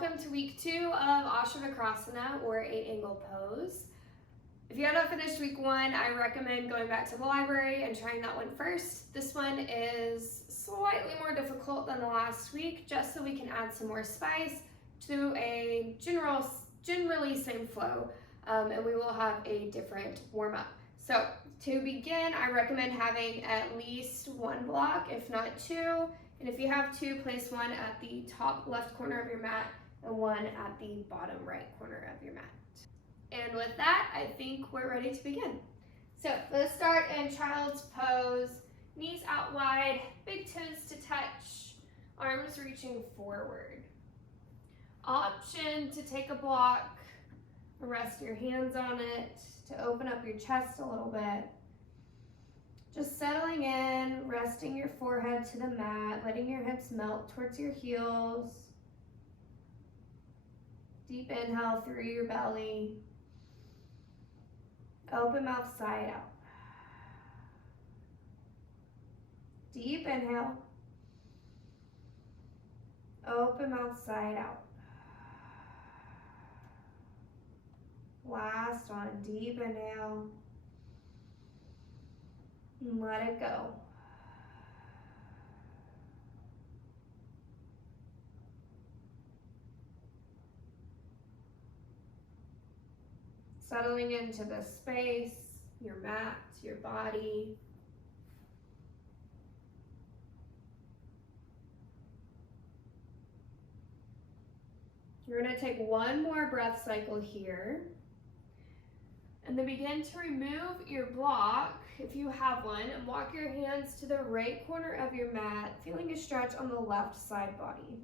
Welcome to week 2 of Ashtavakrasana, or 8-angle pose. If you have not finished week 1, I recommend going back to the library and trying that one first. This one is slightly more difficult than the last week, just so we can add some more spice to a generally same flow, and we will have a different warm-up. So to begin, I recommend having at least 1 block, if not 2. And if you have 2, place 1 at the top left corner of your mat and 1 at the bottom right corner of your mat. And with that, I think we're ready to begin. So let's start in child's pose. Knees out wide, big toes to touch, arms reaching forward. Option to take a block, rest your hands on it, to open up your chest a little bit. Just settling in, resting your forehead to the mat, letting your hips melt towards your heels. Deep inhale through your belly. Open mouth, side out. Deep inhale. Open mouth, side out. Last one, deep inhale. And let it go. Settling into the space, your mat, your body. You're going to take one more breath cycle here. And then begin to remove your block, if you have one, and walk your hands to the right corner of your mat, feeling a stretch on the left side body.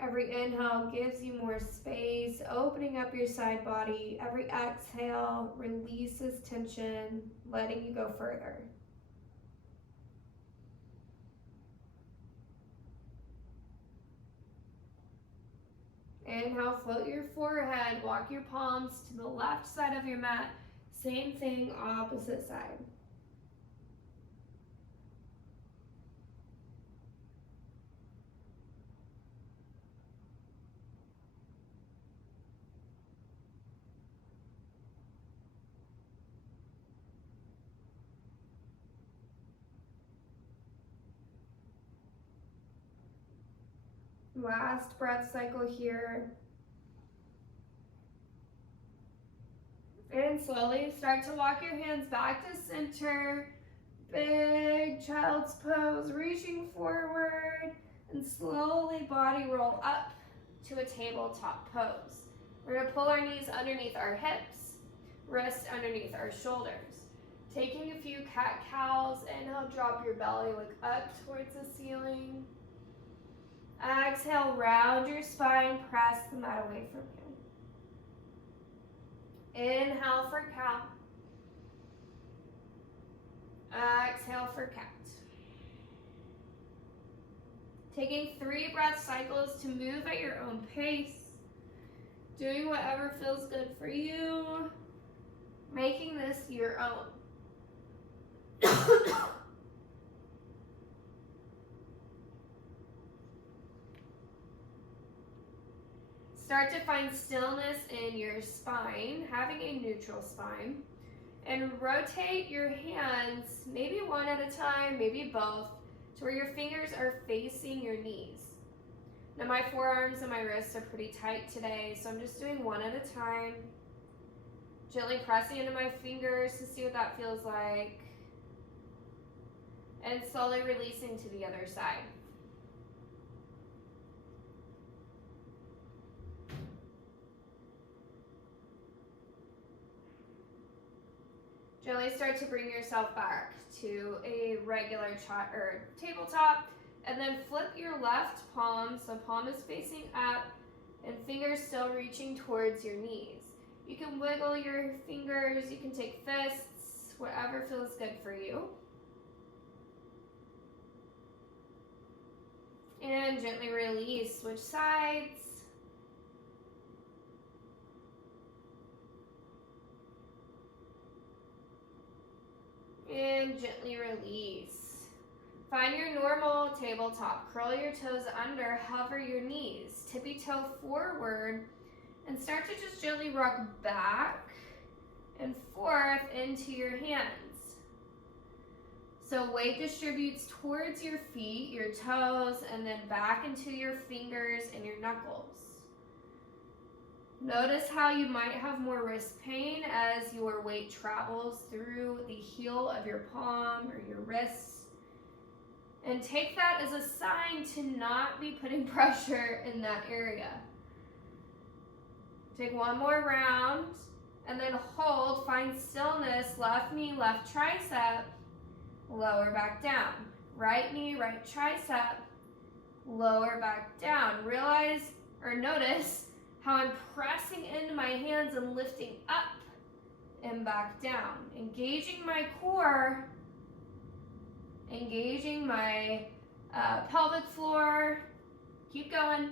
Every inhale gives you more space, opening up your side body. Every exhale releases tension, letting you go further. Inhale, float your forehead, walk your palms to the left side of your mat. Same thing, opposite side. Last breath cycle here. And slowly start to walk your hands back to center. Big child's pose, reaching forward, and slowly body roll up to a tabletop pose. We're going to pull our knees underneath our hips, wrists underneath our shoulders. Taking a few cat-cows, inhale, drop your belly, look up towards the ceiling. Exhale, round your spine, press the mat away from you. Inhale for cow. Exhale for cat. Taking 3 breath cycles to move at your own pace. Doing whatever feels good for you. Making this your own. Start to find stillness in your spine, having a neutral spine, and rotate your hands, maybe one at a time, maybe both, to where your fingers are facing your knees. Now my forearms and my wrists are pretty tight today, so I'm just doing one at a time, gently pressing into my fingers to see what that feels like, and slowly releasing to the other side. Gently start to bring yourself back to a regular tabletop, and then flip your left palm, so palm is facing up and fingers still reaching towards your knees. You can wiggle your fingers, you can take fists, whatever feels good for you. And gently release, switch sides. And gently release. Find your normal tabletop. Curl your toes under, hover your knees, tippy toe forward, and start to just gently rock back and forth into your hands. So weight distributes towards your feet, your toes, and then back into your fingers and your knuckles. Notice how you might have more wrist pain as your weight travels through the heel of your palm or your wrists. And take that as a sign to not be putting pressure in that area. Take one more round and then hold, find stillness, left knee, left tricep, lower back down. Right knee, right tricep, lower back down. Realize or notice how I'm pressing into my hands and lifting up and back down. Engaging my core, engaging my pelvic floor. Keep going.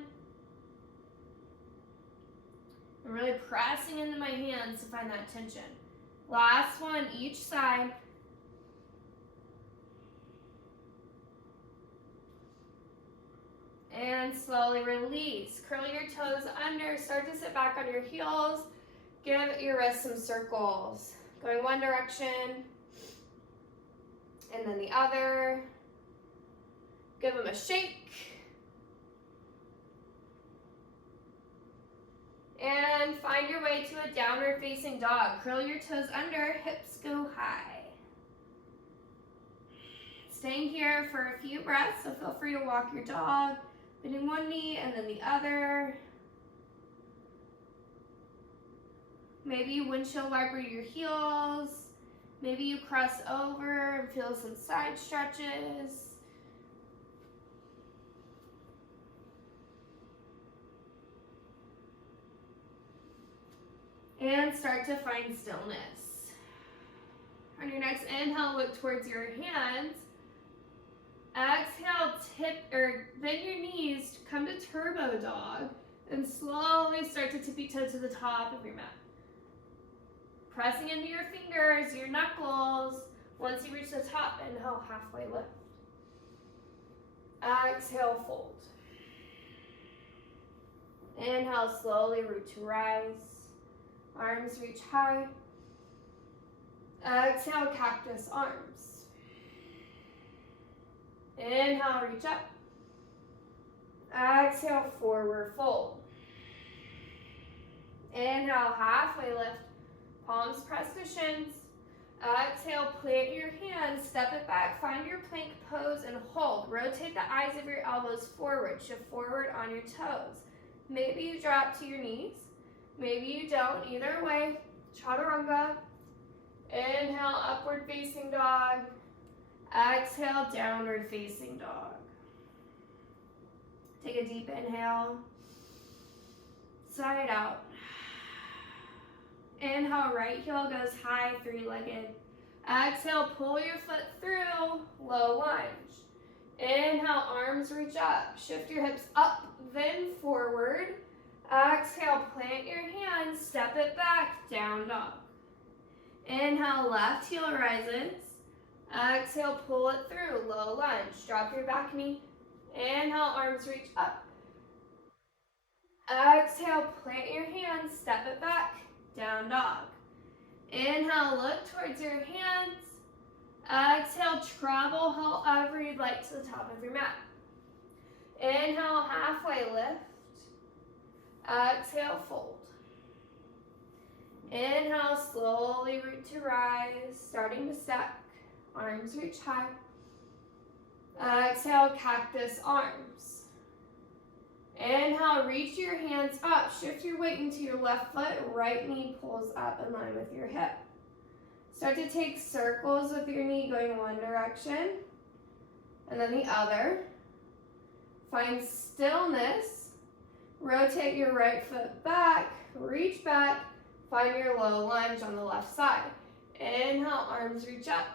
I'm really pressing into my hands to find that tension. Last one, each side. And slowly release. Curl your toes under. Start to sit back on your heels. Give your wrists some circles. Going one direction. And then the other. Give them a shake. And find your way to a downward facing dog. Curl your toes under, hips go high. Staying here for a few breaths, so feel free to walk your dog, bending one knee and then the other. Maybe you windshield wiper your heels. Maybe you cross over and feel some side stretches. And start to find stillness. On your next inhale, look towards your hands. Exhale, tip or bend your knees, come to turbo dog, and slowly start to tippy toe to the top of your mat. Pressing into your fingers, your knuckles. Once you reach the top, inhale, halfway lift. Exhale, fold. Inhale, slowly root to rise. Arms reach high. Exhale, cactus arms. Inhale, reach up. Exhale, forward fold. Inhale, halfway lift. Palms press to shins. Exhale, plant your hands, step it back, find your plank pose and hold. Rotate the eyes of your elbows forward, shift forward on your toes. Maybe you drop to your knees. Maybe you don't, either way. Chaturanga. Inhale, upward facing dog. Exhale, downward facing dog. Take a deep inhale. Side out. Inhale, right heel goes high, three-legged. Exhale, pull your foot through, low lunge. Inhale, arms reach up. Shift your hips up, then forward. Exhale, plant your hands, step it back, down dog. Inhale, left heel rises. Exhale, pull it through, low lunge. Drop your back knee. Inhale, arms reach up. Exhale, plant your hands, step it back, down dog. Inhale, look towards your hands. Exhale, travel however you'd like to the top of your mat. Inhale, halfway lift. Exhale, fold. Inhale, slowly root to rise, starting to stack. Arms reach high. Exhale, cactus arms. Inhale, reach your hands up. Shift your weight into your left foot. Right knee pulls up in line with your hip. Start to take circles with your knee going one direction and then the other. Find stillness. Rotate your right foot back. Reach back. Find your low lunge on the left side. Inhale, arms reach up.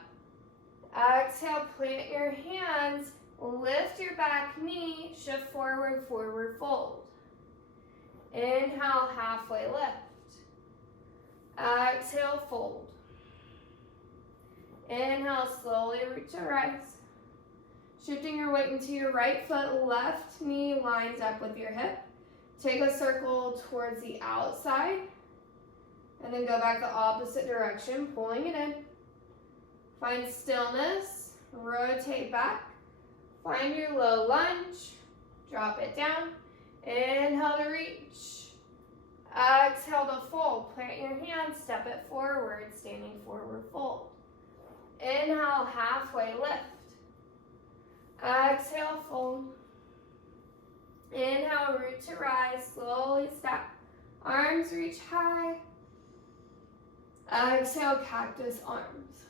Exhale, plant your hands. Lift your back knee, shift forward, forward fold. Inhale, halfway lift. Exhale, fold. Inhale, slowly root to rise. Shifting your weight into your right foot, left knee lines up with your hip. Take a circle towards the outside, and then go back the opposite direction, pulling it in. Find stillness, rotate back. Find your low lunge, drop it down. Inhale to reach. Exhale to fold. Plant your hands, step it forward, standing forward fold. Inhale, halfway lift. Exhale, fold. Inhale, root to rise, slowly step. Arms reach high. Exhale, cactus arms.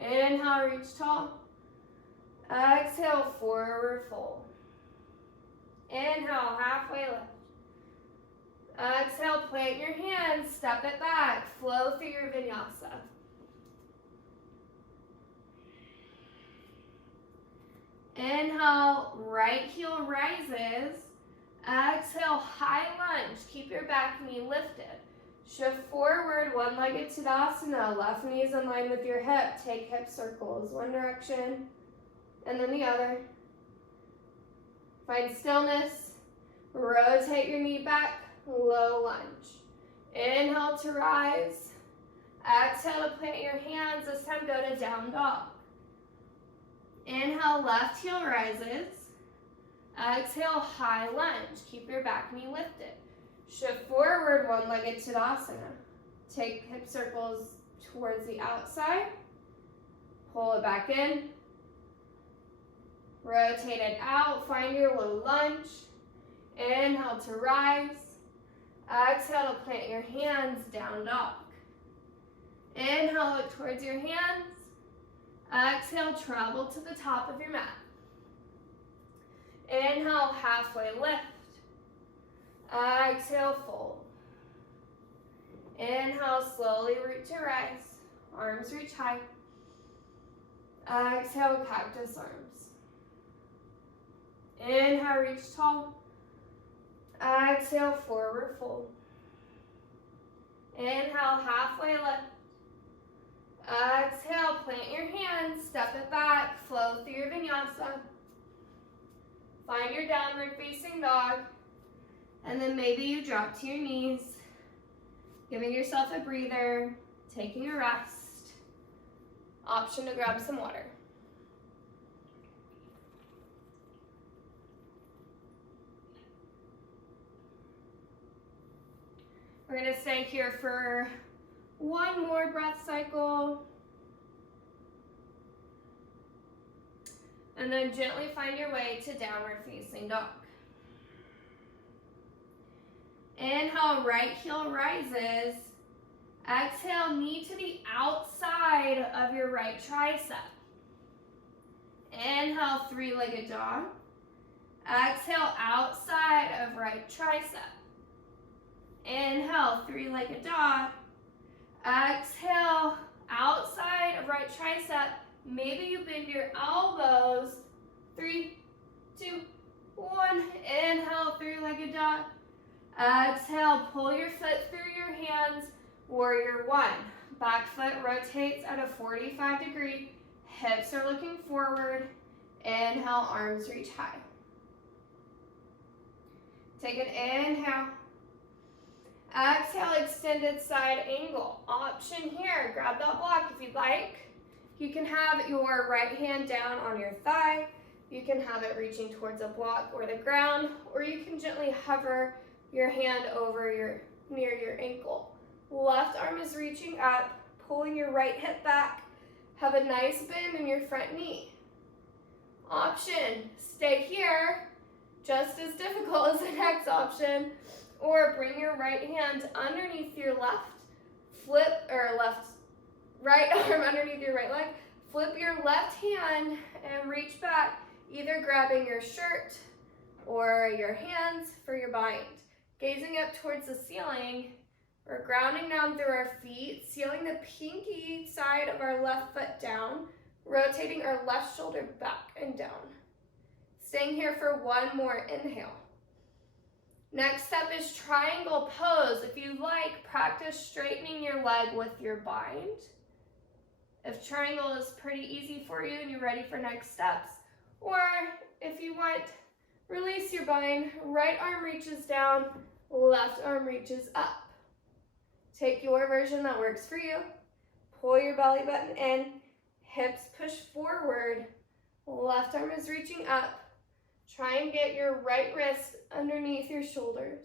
Inhale, reach tall. Exhale, forward fold. Inhale, halfway lift. Exhale, plant your hands, step it back, flow through your vinyasa. Inhale, right heel rises. Exhale, high lunge. Keep your back knee lifted. Shift forward, one-legged Tadasana. Left knee is in line with your hip. Take hip circles, one direction and then the other. Find stillness. Rotate your knee back, low lunge. Inhale to rise. Exhale to plant your hands. This time go to down dog. Inhale, left heel rises. Exhale, high lunge. Keep your back knee lifted. Shift forward, one-legged Tadasana. Take hip circles towards the outside. Pull it back in. Rotate it out. Find your low lunge. Inhale to rise. Exhale to plant your hands, down dog. Inhale, look towards your hands. Exhale, travel to the top of your mat. Inhale, halfway lift. Exhale, fold. Inhale, slowly root to rise. Arms reach high. Exhale, cactus arms. Inhale, reach tall. Exhale, forward fold. Inhale, halfway lift. Exhale, plant your hands, step it back, flow through your vinyasa. Find your downward facing dog. And then maybe you drop to your knees, giving yourself a breather, taking a rest. Option to grab some water. We're gonna stay here for one more breath cycle. And then gently find your way to downward facing dog. Inhale, right heel rises. Exhale, knee to the outside of your right tricep. Inhale, three-legged dog. Exhale, outside of right tricep. Inhale, three-legged dog. Exhale, outside of right tricep. Maybe you bend your elbows. 3, 2, 1. Inhale, three-legged dog. Exhale, pull your foot through your hands. Warrior 1. Back foot rotates at a 45-degree. Hips are looking forward. Inhale, arms reach high. Take an inhale. Exhale, extended side angle. Option here, grab that block if you'd like. You can have your right hand down on your thigh. You can have it reaching towards a block or the ground, or you can gently hover your hand over near your ankle. Left arm is reaching up, pulling your right hip back. Have a nice bend in your front knee. Option, stay here, just as difficult as the next option, or bring your right hand underneath your left, right arm underneath your right leg, flip your left hand and reach back, either grabbing your shirt or your hands for your bind. Gazing up towards the ceiling, we're grounding down through our feet, sealing the pinky side of our left foot down, rotating our left shoulder back and down. Staying here for one more inhale. Next step is triangle pose. If you like, practice straightening your leg with your bind. if triangle is pretty easy for you and you're ready for next steps. Or if you want, release your bind, right arm reaches down, left arm reaches up. Take your version that works for you. Pull your belly button in, hips push forward, left arm is reaching up. Try and get your right wrist underneath your shoulders.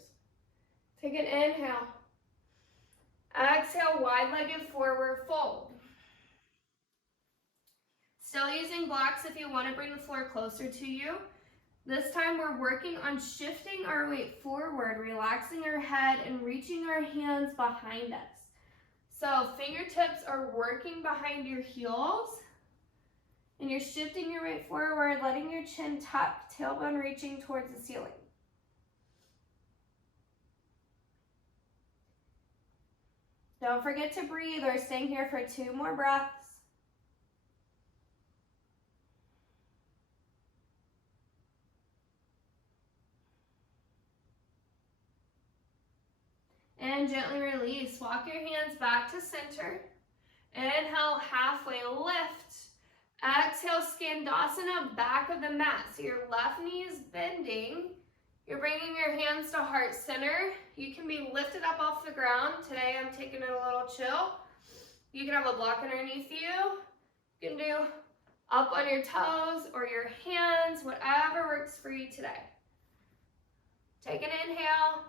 Take an inhale. Exhale, wide-legged forward fold. Still using blocks if you want to bring the floor closer to you. This time we're working on shifting our weight forward, relaxing our head and reaching our hands behind us. So fingertips are working behind your heels and you're shifting your weight forward, letting your chin tuck, tailbone reaching towards the ceiling. Don't forget to breathe. We're staying here for 2 more breaths. And gently release. Walk your hands back to center. Inhale, halfway lift. Exhale, Skandasana, back of the mat. So your left knee is bending. You're bringing your hands to heart center. You can be lifted up off the ground. Today I'm taking it a little chill. You can have a block underneath you. You can do up on your toes or your hands, whatever works for you today. Take an inhale.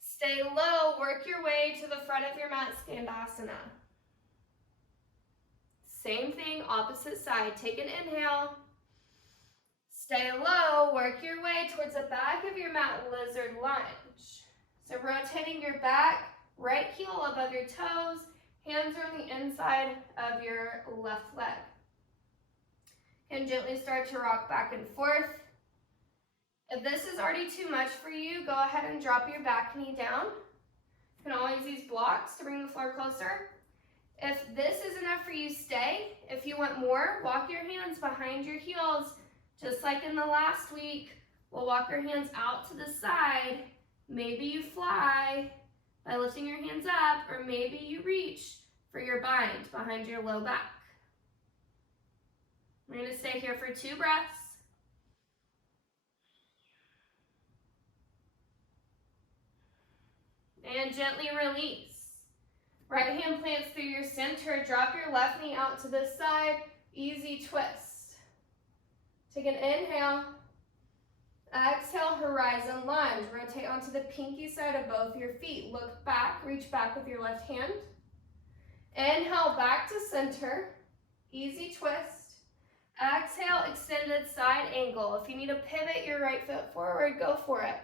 Stay low, work your way to the front of your mat, Skandasana. Same thing, opposite side. Take an inhale. Stay low, work your way towards the back of your mat, lizard lunge. So rotating your back, right heel above your toes, hands are on the inside of your left leg. And gently start to rock back and forth. If this is already too much for you, go ahead and drop your back knee down. You can always use blocks to bring the floor closer. If this is enough for you, stay. If you want more, walk your hands behind your heels. Just like in the last week, we'll walk our hands out to the side. Maybe you fly by lifting your hands up, or maybe you reach for your bind behind your low back. We're going to stay here for 2 breaths. And gently release. Right hand plants through your center. Drop your left knee out to this side. Easy twist. Take an inhale. Exhale, horizon lunge. Rotate onto the pinky side of both your feet. Look back, reach back with your left hand. Inhale, back to center. Easy twist. Exhale, extended side angle. If you need to pivot your right foot forward, go for it.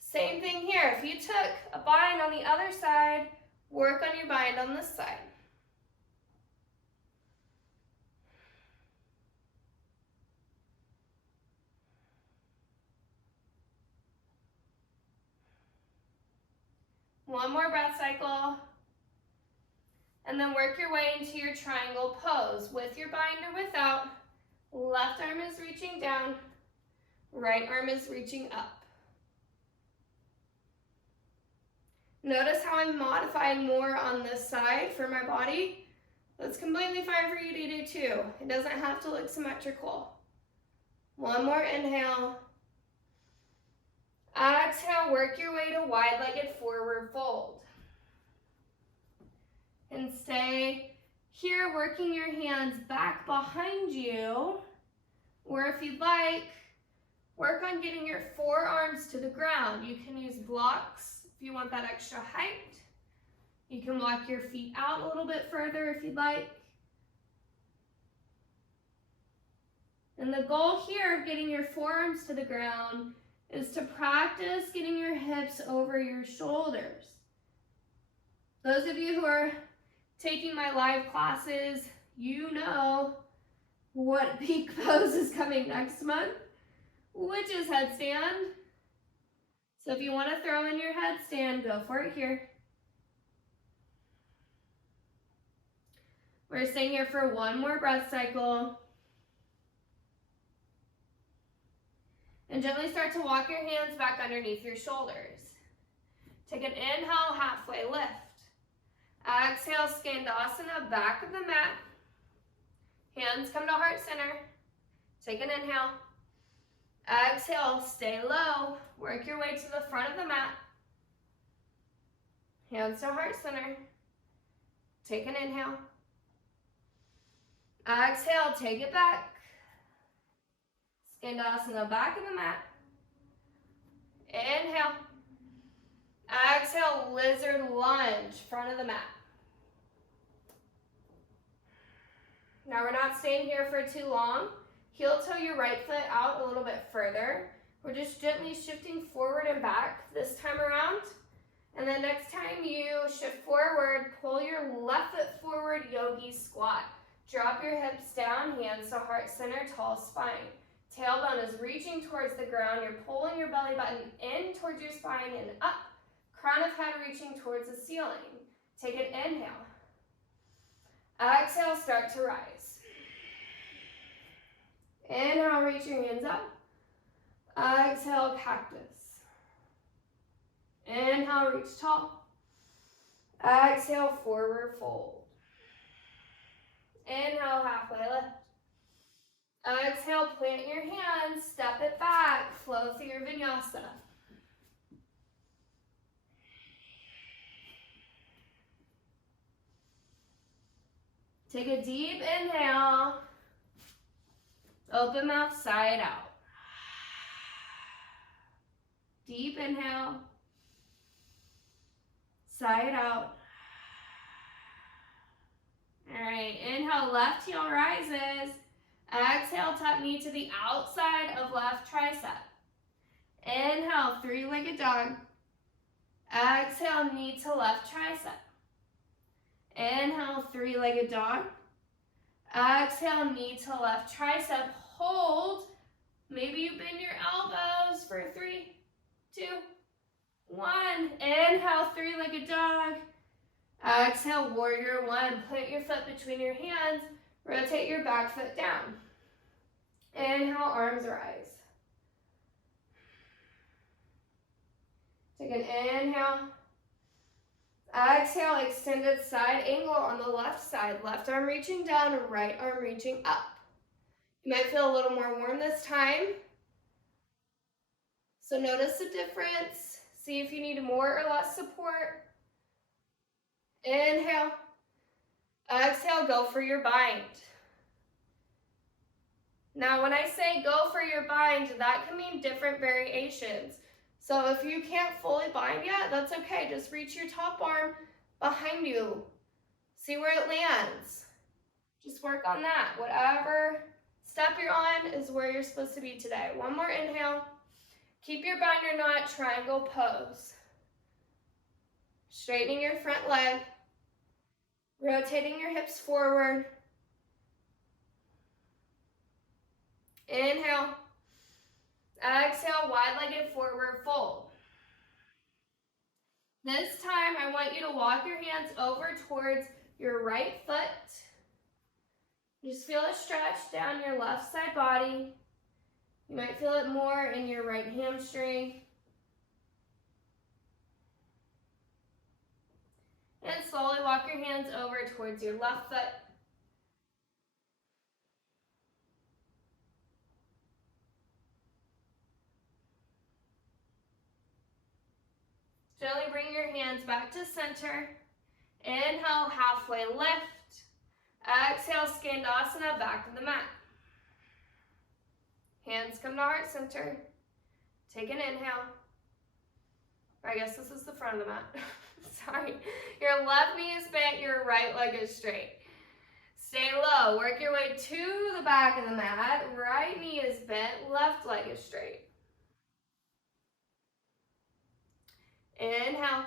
Same thing here. If you took a bind on the other side, work on your bind on this side. One more breath cycle. And then work your way into your triangle pose. With your bind or without, left arm is reaching down, right arm is reaching up. Notice how I'm modifying more on this side for my body. That's completely fine for you to do too. It doesn't have to look symmetrical. One more inhale. Exhale, work your way to wide-legged forward fold. And stay here, working your hands back behind you. Or if you'd like, work on getting your forearms to the ground. You can use blocks if you want that extra height. You can walk your feet out a little bit further if you'd like. And the goal here of getting your forearms to the ground is to practice getting your hips over your shoulders. Those of you who are taking my live classes, you know what peak pose is coming next month, which is headstand. So if you want to throw in your headstand, go for it here. We're staying here for one more breath cycle. And gently start to walk your hands back underneath your shoulders. Take an inhale, halfway lift. Exhale, Skandasana, back of the mat. Hands come to heart center. Take an inhale. Exhale, stay low. Work your way to the front of the mat. Hands to heart center. Take an inhale. Exhale, take it back. Skandasana, back of the mat. Inhale. Exhale, lizard lunge, front of the mat. Now we're not staying here for too long. Heel toe your right foot out a little bit further. We're just gently shifting forward and back this time around. And then next time you shift forward, pull your left foot forward, yogi squat. Drop your hips down, hands to heart center, tall spine. Tailbone is reaching towards the ground. You're pulling your belly button in towards your spine and up. Crown of head reaching towards the ceiling. Take an inhale. Exhale, start to rise. Inhale, reach your hands up. Exhale, cactus. Inhale, reach tall. Exhale, forward fold. Inhale, halfway lift. Exhale, plant your hands, step it back, flow through your vinyasa. Take a deep inhale. Open mouth, side out. Deep inhale. Side out. All right, inhale, left heel rises. Exhale, tuck knee to the outside of left tricep. Inhale, three-legged dog. Exhale, knee to left tricep. Inhale, three-legged dog. Exhale, knee to left tricep. Hold. Maybe you bend your elbows for 3, 2, 1. Inhale, three-legged dog. Exhale, warrior one. Put your foot between your hands. Rotate your back foot down. Inhale, arms rise. Take an inhale. Exhale, extended side angle on the left side. Left arm reaching down, right arm reaching up. You might feel a little more warm this time. So notice the difference. See if you need more or less support. Inhale. Exhale, go for your bind. Now when I say go for your bind, that can mean different variations. So if you can't fully bind yet, that's okay. Just reach your top arm behind you. See where it lands. Just work on that. Whatever step you're on is where you're supposed to be today. One more inhale. Keep your binder knot, triangle pose. Straightening your front leg. Rotating your hips forward. Inhale. Exhale, wide-legged forward fold. This time, I want you to walk your hands over towards your right foot. Just feel a stretch down your left side body. You might feel it more in your right hamstring. And slowly walk your hands over towards your left foot. Gently bring your hands back to center. Inhale, halfway lift. Exhale, Skandasana, back to the mat. Hands come to heart center. Take an inhale. I guess this is the front of the mat. Sorry. Your left knee is bent, your right leg is straight. Stay low. Work your way to the back of the mat. Right knee is bent, left leg is straight. Inhale.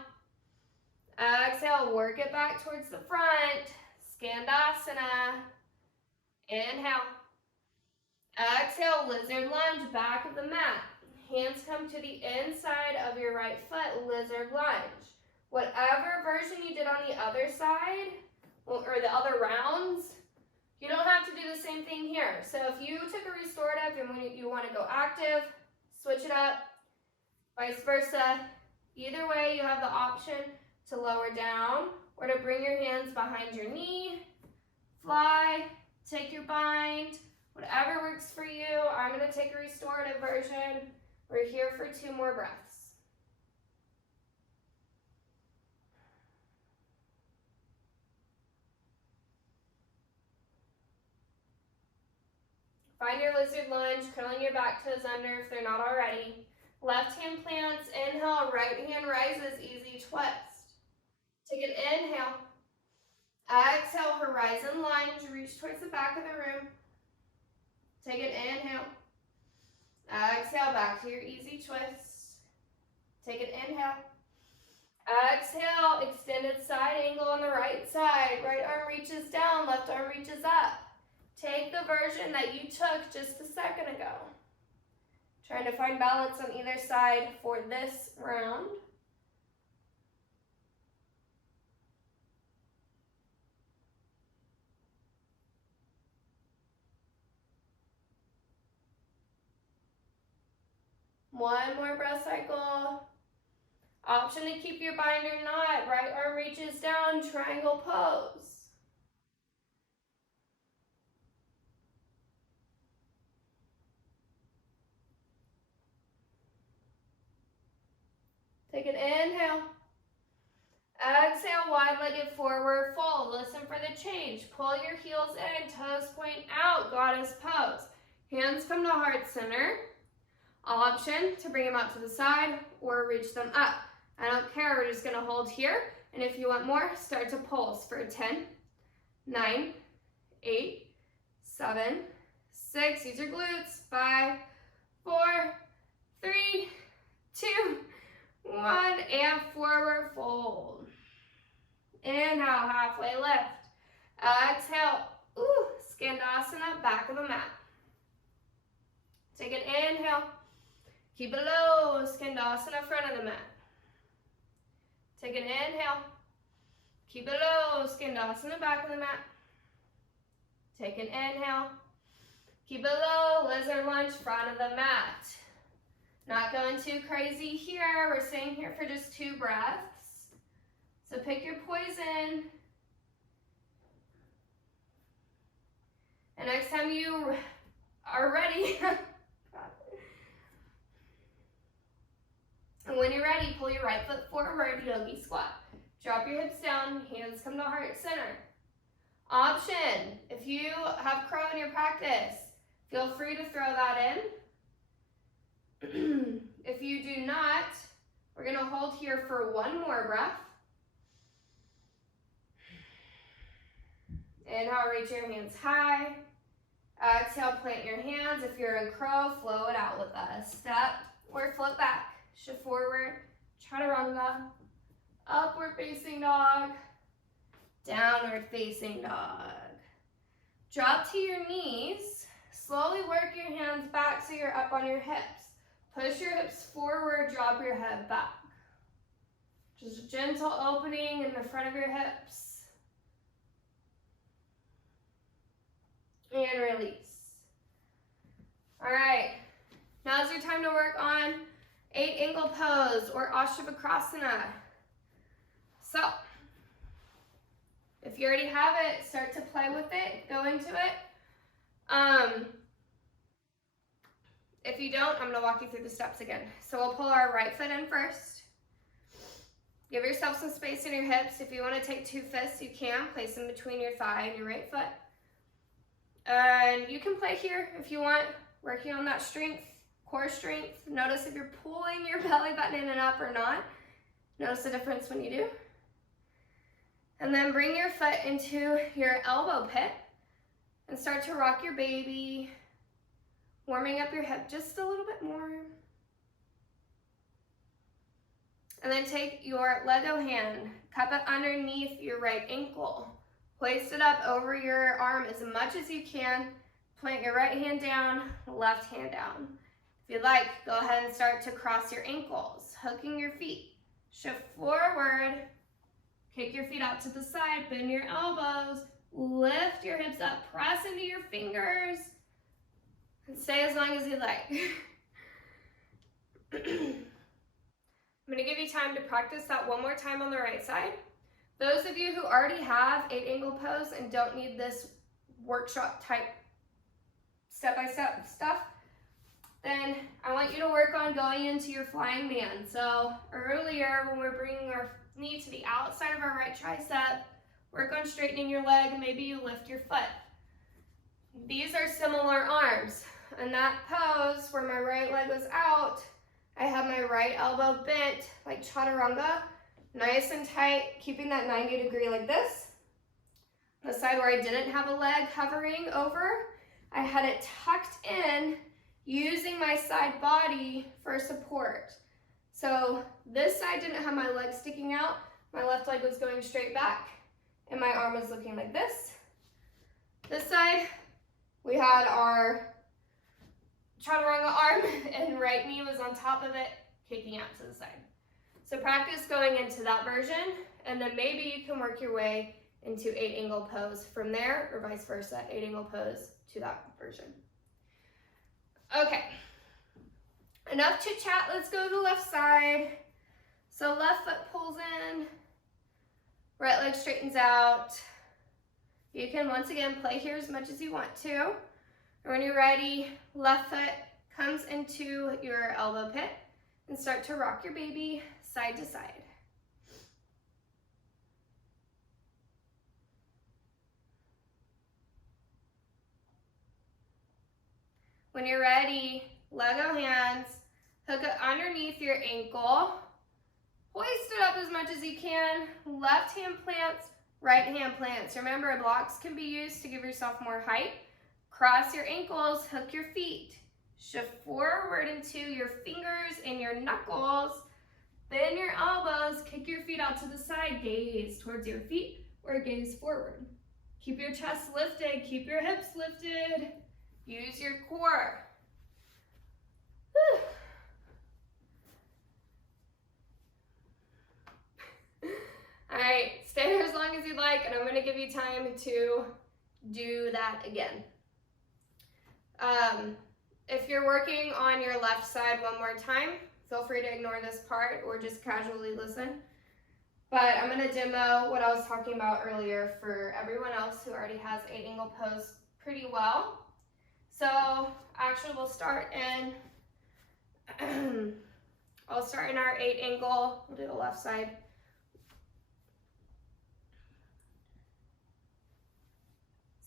Exhale, work it back towards the front. Skandasana. Inhale. Exhale, lizard lunge, back of the mat. Hands come to the inside of your right foot, lizard lunge. Whatever version you did on the other side, or the other rounds, you don't have to do the same thing here. So if you took a restorative and when you want to go active, switch it up, vice versa. Either way, you have the option to lower down or to bring your hands behind your knee, fly, take your bind, whatever works for you. I'm going to take a restorative version. We're here for 2 more breaths. Find your lizard lunge, curling your back toes under if they're not already. Left hand plants, inhale, right hand rises, easy twist. Take an inhale. Exhale, horizon lunge, reach towards the back of the room. Take an inhale. Exhale, back to your easy twist. Take an inhale. Exhale, extended side angle on the right side. Right arm reaches down, left arm reaches up. Take the version that you took just a second ago. Trying to find balance on either side for this round. One more breath cycle. Option to keep your bind or not. Right arm reaches down, triangle pose. Take an inhale. Exhale, wide-legged forward fold. Listen for the change. Pull your heels in, toes point out, goddess pose. Hands come to heart center. Option to bring them out to the side or reach them up. I don't care, we're just gonna hold here. And if you want more, start to pulse for 10, 9, 8, 7, 6, use your glutes, 5, 4, 3, 2, 1, and forward fold. Inhale, halfway lift. Exhale, Skandasana, back of the mat. Take an inhale. Keep it low, Skandasana, front of the mat. Take an inhale. Keep it low, Skandasana, back of the mat. Take an inhale. Keep it low, lizard lunge, front of the mat. Not going too crazy here. We're staying here for just 2 breaths. So pick your poison. And next time you are ready, and when you're ready, pull your right foot forward, yogi squat. Drop your hips down, hands come to heart center. Option, if you have crow in your practice, feel free to throw that in. If you do not, we're gonna hold here for 1 more breath. Inhale, reach your hands high. Exhale, plant your hands. If you're in crow, flow it out with us. Step or flip back. Shift forward, chaturanga. Upward facing dog. Downward facing dog. Drop to your knees. Slowly work your hands back so you're up on your hips. Push your hips forward, drop your head back. Just a gentle opening in the front of your hips. And release. All right, now's your time to work on 8 angle pose or Ashtavakrasana. So, if you already have it, start to play with it, go into it. If you don't, I'm gonna walk you through the steps again. So we'll pull our right foot in first. Give yourself some space in your hips. If you wanna take 2 fists, you can. Place them between your thigh and your right foot. And you can play here if you want, working on that strength, core strength. Notice if you're pulling your belly button in and up or not. Notice the difference when you do. And then bring your foot into your elbow pit and start to rock your baby, warming up your hip just a little bit more. And then take your Lego hand, cup it underneath your right ankle. Place it up over your arm as much as you can. Plant your right hand down, left hand down. If you'd like, go ahead and start to cross your ankles, hooking your feet. Shift forward, kick your feet out to the side, bend your elbows, lift your hips up, press into your fingers, and stay as long as you like. I'm gonna give you time to practice that 1 more time on the right side. Those of you who already have 8 angle pose and don't need this workshop type step-by-step stuff, then I want you to work on going into your flying man. So earlier when we're bringing our knee to the outside of our right tricep, work on straightening your leg, maybe you lift your foot. These are similar arms. In that pose where my right leg was out, I have my right elbow bent like chaturanga, nice and tight, keeping that 90 degree like this. The side where I didn't have a leg hovering over, I had it tucked in, using my side body for support. So this side didn't have my leg sticking out, my left leg was going straight back, and my arm was looking like this. This side, we had our chaturanga arm, and right knee was on top of it, kicking out to the side. So practice going into that version, and then maybe you can work your way into 8-angle pose from there, or vice versa, 8-angle pose to that version. Okay, enough chit chat, let's go to the left side. So left foot pulls in, right leg straightens out. You can once again play here as much as you want to. And when you're ready, left foot comes into your elbow pit and start to rock your baby side to side. When you're ready, Lego hands, hook it underneath your ankle, hoist it up as much as you can, left hand plants, right hand plants. Remember, blocks can be used to give yourself more height. Cross your ankles, hook your feet, shift forward into your fingers and your knuckles, bend your elbows, kick your feet out to the side, gaze towards your feet or gaze forward. Keep your chest lifted, keep your hips lifted. Use your core. All right, stay there as long as you'd like, and I'm going to give you time to do that again. If you're working on your left side one more time, feel free to ignore this part or just casually listen. But I'm going to demo what I was talking about earlier for everyone else who already has 8-angle pose pretty well. So actually we'll start in, I'll start in our 8-angle, we'll do the left side.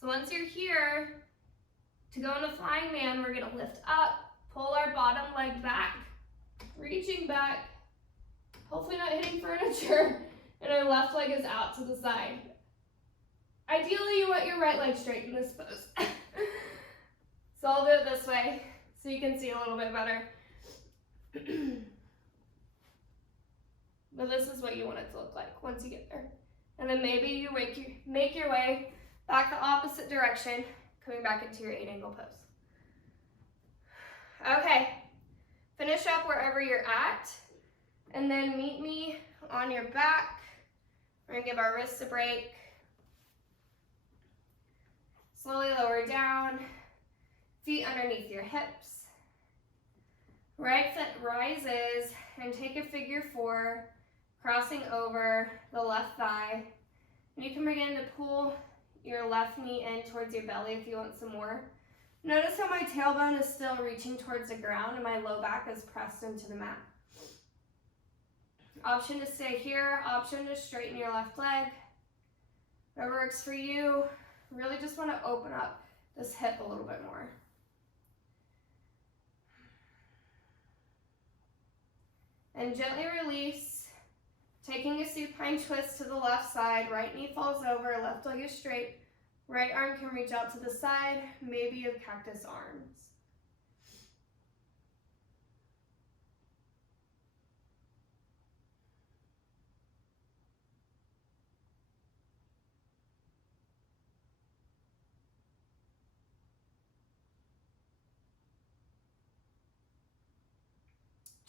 So once you're here, to go into flying man, we're gonna lift up, pull our bottom leg back, reaching back, hopefully not hitting furniture, and our left leg is out to the side. Ideally, you want your right leg straight in this pose. So I'll do it this way so you can see a little bit better. But this is what you want it to look like once you get there. And then maybe you make your way back the opposite direction, coming back into your 8-angle pose. Okay, finish up wherever you're at, and then meet me on your back. We're gonna give our wrists a break. Slowly lower down. Feet underneath your hips. Right foot rises and take a figure 4, crossing over the left thigh. And you can begin to pull your left knee in towards your belly if you want some more. Notice how my tailbone is still reaching towards the ground and my low back is pressed into the mat. Option to stay here, option to straighten your left leg. Whatever works for you. Really just want to open up this hip a little bit more. And gently release, taking a supine twist to the left side, right knee falls over, left leg is straight, right arm can reach out to the side, maybe you have cactus arms.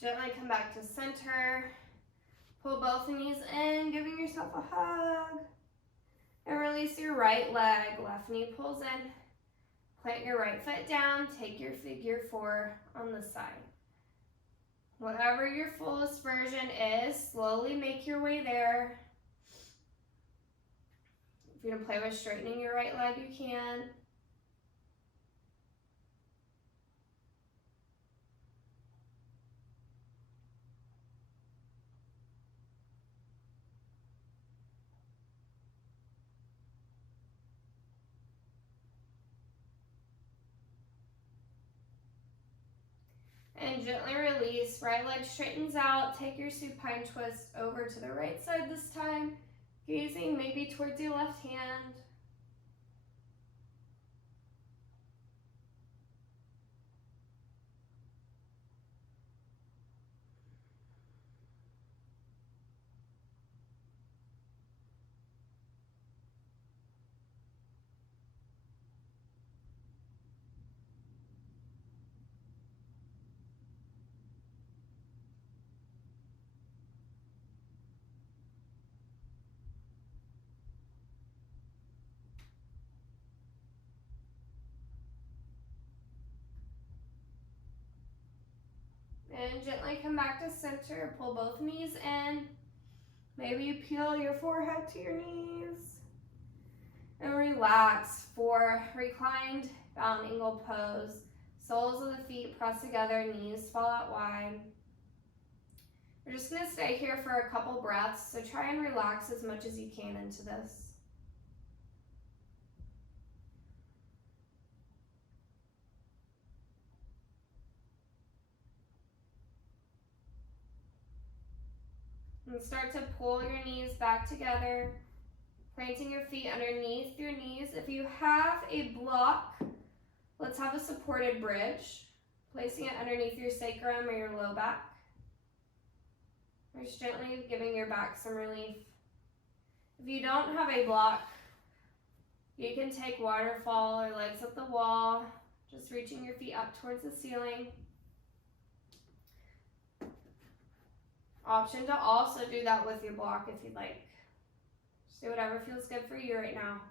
Gently come back to center. Pull both knees in, giving yourself a hug. And release your right leg. Left knee pulls in. Plant your right foot down. Take your figure 4 on the side. Whatever your fullest version is, slowly make your way there. If you're gonna play with straightening your right leg, you can. And gently release. Right leg straightens out. Take your supine twist over to the right side this time, gazing maybe towards your left hand. And gently come back to center, pull both knees in. Maybe you peel your forehead to your knees. And relax for reclined bound angle pose. Soles of the feet press together, knees fall out wide. We're just gonna stay here for a couple breaths, so try and relax as much as you can into this. And start to pull your knees back together, planting your feet underneath your knees. If you have a block, let's have a supported bridge, placing it underneath your sacrum or your low back. Just gently giving your back some relief. If you don't have a block, you can take waterfall or legs up the wall, just reaching your feet up towards the ceiling. Option to also do that with your block if you'd like. Just do whatever feels good for you right now.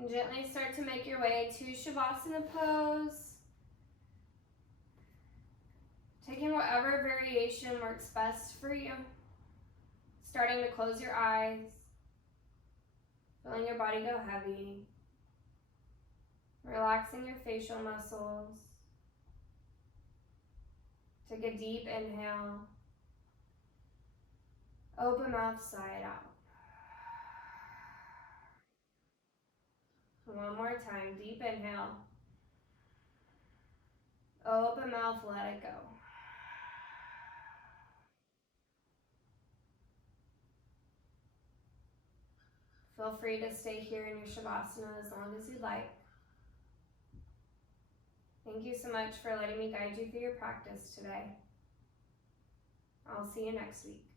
And gently start to make your way to Shavasana pose. Taking whatever variation works best for you. Starting to close your eyes. Feeling your body go heavy. Relaxing your facial muscles. Take a deep inhale. Open mouth, side out. One more time, deep inhale. Open mouth, let it go. Feel free to stay here in your Shavasana as long as you'd like. Thank you so much for letting me guide you through your practice today. I'll see you next week.